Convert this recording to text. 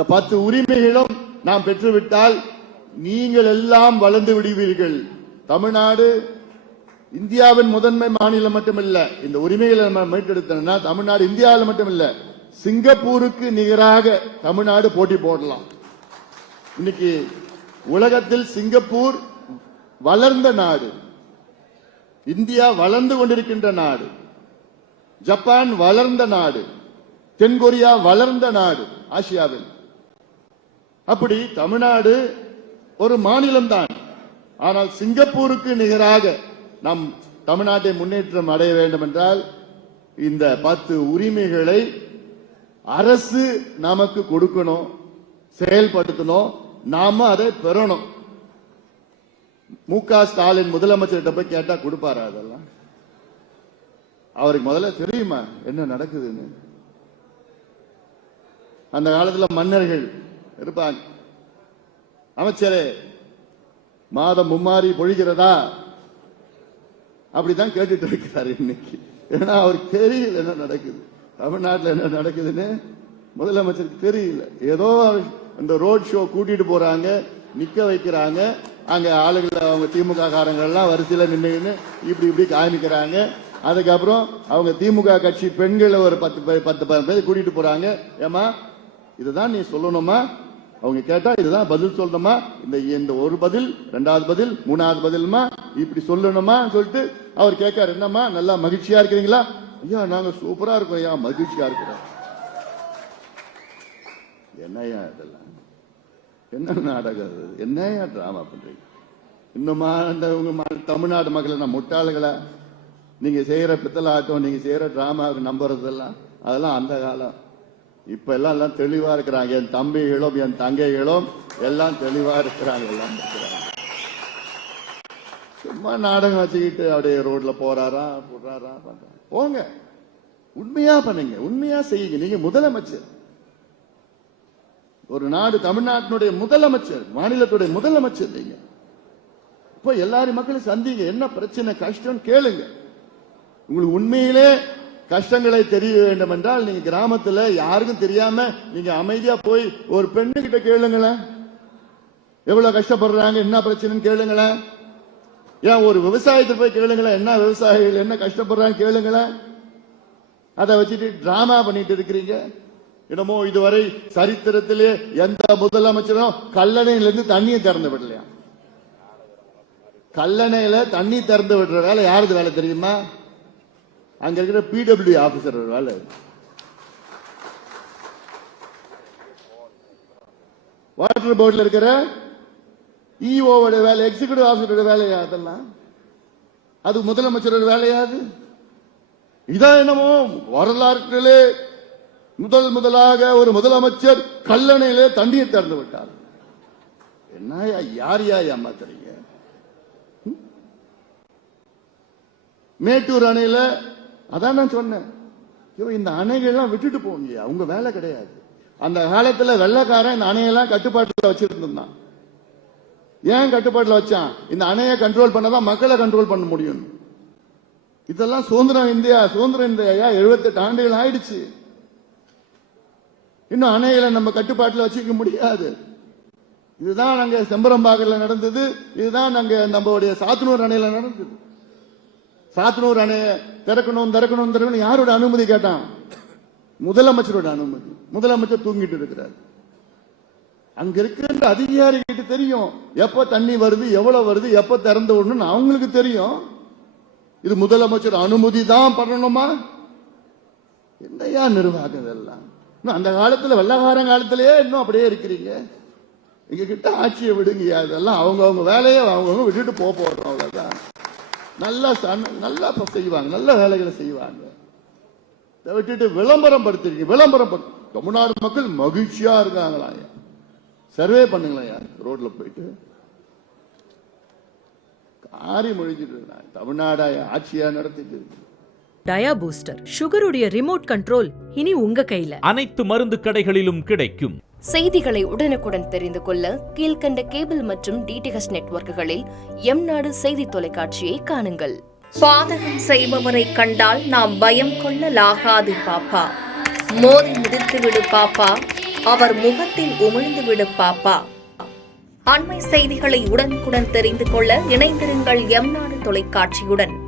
இந்த 10 உரிமைகளும் நாம் பெற்றுவிட்டால் நீங்கள் எல்லாம் வளர்ந்து விடுவீர்கள். தமிழ்நாடு இந்தியாவின் முதன்மை மாநிலம் மட்டுமல்ல. இந்த உரிமைகளை நம்ம மீட்டெடுத்தோம்னா தமிழ்நாடு இந்தியாவில் மட்டுமல்ல, சிங்கப்பூருக்கு நிகராக தமிழ்நாடு போட்டி போடலாம். இன்னைக்கு உலகத்தில் சிங்கப்பூர் வளர்ந்த நாடு, இந்தியா வளர்ந்து கொண்டிருக்கின்ற நாடு, ஜப்பான் வளர்ந்த நாடு, தென்கொரியா வளர்ந்த நாடு ஆசியாவில். அப்படி தமிழ்நாடு ஒரு மாநிலம் தான். ஆனால் சிங்கப்பூருக்கு நிகராக நம் தமிழ்நாட்டை முன்னேற்றம் அடைய வேண்டும் என்றால் இந்த 10 உரிமைகளை அரசு நமக்கு கொடுக்கணும், செயல்படுத்தணும், நாம அதை பெறணும். மு.க. ஸ்டாலின் முதலமைச்சர்கிட்ட போய் கேட்டா கொடுப்பாரா? அதெல்லாம் அவருக்கு முதல்ல தெரியுமா என்ன நடக்குதுன்னு? அந்த காலத்துல மன்னர்கள் இருப்பாங்க, அமைச்சரே மாதம் மும்மாரி பொழிகிறதா அப்படிதான் கேட்டுட்டு இருக்கிறாரு இன்னைக்கு. ஏன்னா அவருக்கு தெரியல என்ன நடக்குது தமிழ்நாட்டில், என்ன நடக்குதுன்னு முதலமைச்சருக்கு தெரியல. ஏதோ இந்த ரோட் ஷோ கூட்டிட்டு போறாங்க, நிக்க வைக்கிறாங்க, அங்க ஆளுகளை அவங்க திமுக காரங்க எல்லாம் வரிசையில நின்று இப்படி காமிக்கிறாங்க. அதுக்கப்புறம் அவங்க திமுக கட்சி பெண்களை ஒரு 10 பேர் கூட்டிட்டு போறாங்க. ஏமா இதுதான் நீ சொல்லணுமா? அவங்க கேட்டா இதுதான் பதில் சொல்லணுமா? இந்த ஒரு பதில், 2வது பதில், 3வது பதிலுமா இப்படி சொல்லணுமா சொல்லிட்டு அவர் கேட்காரு. என்னம்மா நல்லா மகிழ்ச்சியா இருக்கிறீங்களா? ஐயா நாங்க சூப்பரா இருக்கோம் ஐயா, மகிழ்ச்சியா இருக்கிறோம். என்னையா இதெல்லாம் என்ன நாடகம், என்னையா டிராமா பண்றீங்க? இன்னுமா தமிழ்நாடு மக்களை நான் முட்டாளுகளா? நீங்க செய்யற பித்தலாட்டம், நீங்க செய்யற டிராமா நம்புறதெல்லாம் அதெல்லாம் அந்த காலம். இப்ப எல்லாம் தெளிவா இருக்கிறாங்க. என் தம்பிகளும் என் தங்கைகளும் எல்லாம் தெளிவா இருக்கிறாங்க. எல்லாம் சும்மா நாடகம் வச்சுக்கிட்டு அப்படியே ரோட்ல போறாரா போடுறாரா போங்க. உண்மையா பண்ணுங்க, உண்மையா செய்யுங்க. நீங்க முதலமைச்சர், ஒரு நாடு தமிழ்நாட்டினுடைய முதலமைச்சர், மாநிலத்துடைய முதலமைச்சர். நீங்க இப்போ எல்லாரும் மக்களும் சந்திங்க, என்ன பிரச்சனை கஷ்டம் கேளுங்க. உங்களுக்கு உண்மையிலே கஷ்டங்களை தெரிய வேண்டும் என்றால் நீங்க கிராமத்துல யாருக்கும் தெரியாம நீங்க அமைதியா போய் ஒரு பெண்ணுகிட்ட கேளுங்களேன், எவ்வளவு கஷ்டப்படுறாங்க, என்ன பிரச்சனைன்னு கேளுங்களேன். ஏன் ஒரு விவசாயத்தில் போய் கேளுங்களேன், என்ன விவசாயிகள் என்ன கஷ்டப்படுறாங்க கேளுங்களேன். அதை வச்சுட்டு டிராமா பண்ணிட்டு இருக்கிறீங்க. என்னமோ இதுவரை சரித்திரத்திலே எந்த முதலமைச்சரும் கல்லணையிலிருந்து தண்ணியை திறந்து விடலையா? கல்லணையில தண்ணி திறந்து விடுற வேலை யாருது வேலை தெரியுமா? அங்க இருக்கிற பிடபிள்யூ ஆபீசர் வேலை. வாட்டர் போர்ட்ல இருக்கிற இஓட வேலை, எக்ஸிகியூட்டிவ் ஆபீசரோட வேலையா அதெல்லாம்? அது முதலமைச்சரோட வேலையாது? இதான் என்னமோ வரலாற்றிலே முதலாக ஒரு முதலமைச்சர் கல்லணையிலே தண்ணியை திறந்து விட்டார். என்ன யார் ஏமாத்துறீங்க? மேட்டூர் அணையில அதான் நான் சொன்னேன், இந்த அணைகள்லாம் விட்டுட்டு போங்க, அவங்க வேலை கிடையாது. அந்த காலத்துல வெள்ளக்காரன் இந்த அணையெல்லாம் கட்டுப்பாட்டுல வச்சிருந்தான். ஏன் கட்டுப்பாட்டுல வச்சான்? இந்த அணையை கண்ட்ரோல் பண்ணதான் மக்களை கண்ட்ரோல் பண்ண முடியும். இதெல்லாம் சுதந்திரம் இந்தியா 78 ஆண்டுகள் ஆயிடுச்சு. இன்னும் அணைகளை நம்ம கட்டுப்பாட்டில் வச்சுக்க முடியாது. இதுதான் அங்க செம்பரம்பாக்கல நடந்தது, இதுதான் அங்க நம்மளுடைய சாத்தனூர் அணையில நடந்தது. சாத்தனூர் அணைய திறக்கணும் யாரோட அனுமதி கேட்டான்? முதலமைச்சரோட அனுமதி. முதலமைச்சர் தூங்கிட்டு இருக்கிறார். அங்க இருக்கிற அதிகாரிகிட்ட தெரியும் எப்ப தண்ணி வருது, எவ்வளவு வருது, எப்ப திறந்து விடணும் அவங்களுக்கு தெரியும். இது முதலமைச்சர் அனுமதி தான் பண்ணணுமா? என்னையா நிர்வாகம் இதெல்லாம்? அந்த காலத்துல வெள்ளக்காரன் காலத்திலேயே இன்னும் அப்படியே இருக்கிறீங்க. எங்க கிட்ட ஆட்சியை விடுங்க. அதெல்லாம் அவங்க வேலையை அவங்க விட்டுட்டு போறோம், அவ்வளவுதான். நல்லா செய்வாங்க, நல்ல வேலைகளை செய்வாங்க. இதை விட்டுட்டு விளம்பரம் படுத்துறீங்க. தமிழ்நாடு மக்கள் மகிழ்ச்சியா இருக்காங்களா? சர்வே பண்ணுங்களா ரோட்ல போயிட்டு. காரி மொழிஞ்சிட்டு தமிழ்நாடா ஆட்சியா நடத்திட்டு. டயா பூஸ்டர் சுகருடைய ரிமோட் கண்ட்ரோல் இனி உங்க கையில. அனைத்து மருந்து கடைகளிலும் கிடைக்கும். செய்திகளை உடனுக்குடன் தெரிந்து கொள்ள கீழ்கண்ட கேபிள் மற்றும் டிடிஎச் நெட்வொர்க்குகளில் எம் நாடு செய்தி தொலைக்காட்சியை காணுங்கள். பாதகம் செய்பவரை கண்டால் நாம் பயம் கொள்ளலாகாது பாப்பா. மோதி மிதித்து விடு பாப்பா, அவர் முகத்தில் உமிழ்ந்து விடு பாப்பா. அண்மை செய்திகளை உடனுக்குடன் தெரிந்து கொள்ள இணைந்திருங்கள் எம் நாடு தொலைக்காட்சியுடன்.